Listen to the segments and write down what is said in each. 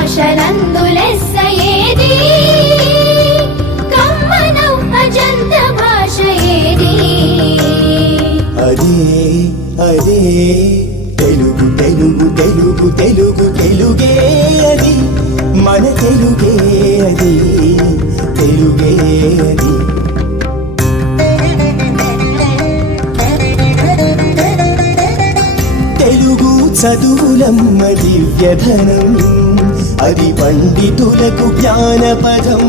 భాషలందులెస్స ఏది కమ్మనం అజంత అదే అదే తెలుగు తెలుగు తెలుగు తెలుగు తెలుగే అది. మన తెలుగే అది తెలుగే అది. తెలుగు చదువులమ్మ దివ్యధనం. అది పండితులకు జ్ఞానపదం.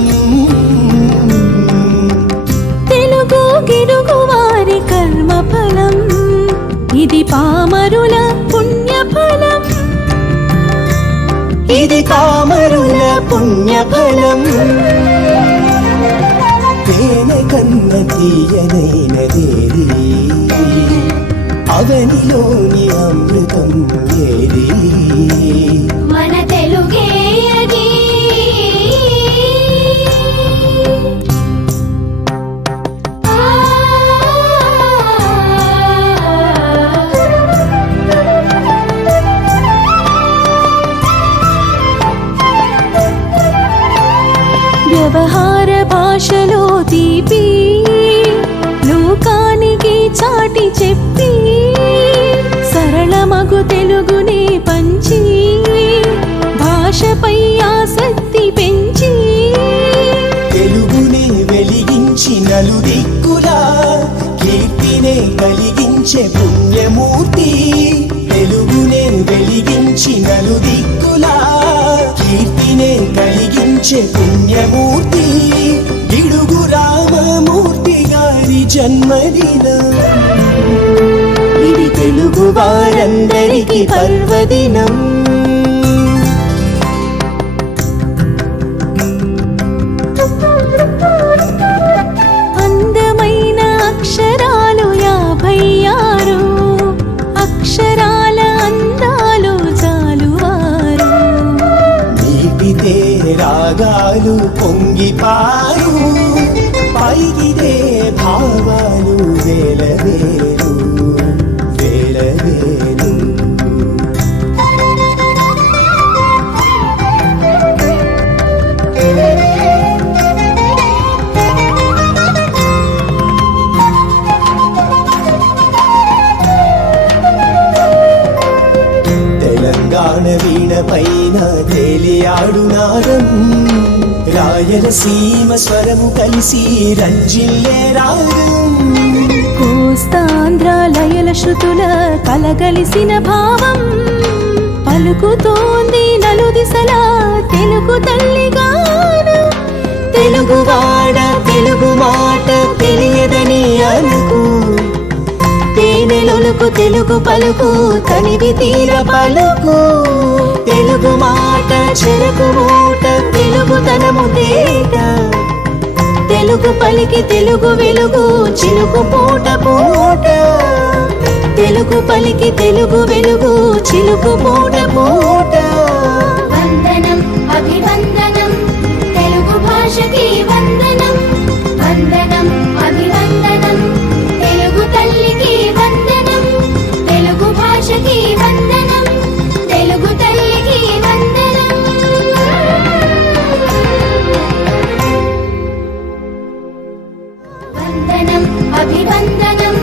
తెలుగు గిడుగు వారి కర్మ ఫలం ఇది పామరుల పుణ్య ఫలం ఇది కామరుల పుణ్యఫలం. తేనె కన్న తీయనైనదేది అవనిలోని అమృతం ఏది? వ్యవహార భాషలో తీపి లోకానికి చాటి చెప్పి సరళమగు తెలుగునే పంచి భాషపై ఆసక్తి పెంచి. తెలుగునే వెలిగించి నలుదిక్కులా కీర్తినే కలిగించే పుణ్యమూర్తి. తెలుగునే వెలిగించి నలుదిక్కులా కీర్తినే కలిగించే పుణ్యమూర్తి గిడుగు రామమూర్తి గారి జన్మదినం. ఇది తెలుగు వారందరికీ పర్వదినం. రాగాలు పొంగిపారు. పైగిదే భావాలు వేలవేలు వేలవేలు తెలంగాణ వీణ పైన తేలియాడు నాదం. రాయలసీమ స్వరము కలిసి రంజిల్లే రాగం. కోస్తాంధ్ర లయల శృతుల కలగలిసిన భావం పలుకుతోంది నలుదిశలా తెలుగు తల్లి గానం. తెలుగువాడ తెలుగు మాట తెలియదని అనుకు. తేనెలొలుకు తెలుగు పలుకు తనివి తీర పలుకు. తెలుగు మాట చెరకు మూట తెలుగుతనము తేట. తెలుగు పలికి తెలుగు వెలుగు చిలుకు పూట పూట. తెలుగు పలికి తెలుగు వెలుగు చిలుకు పూట పూట. వందనం అభివందనం.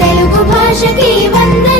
తెలుగు భాషకి వందనం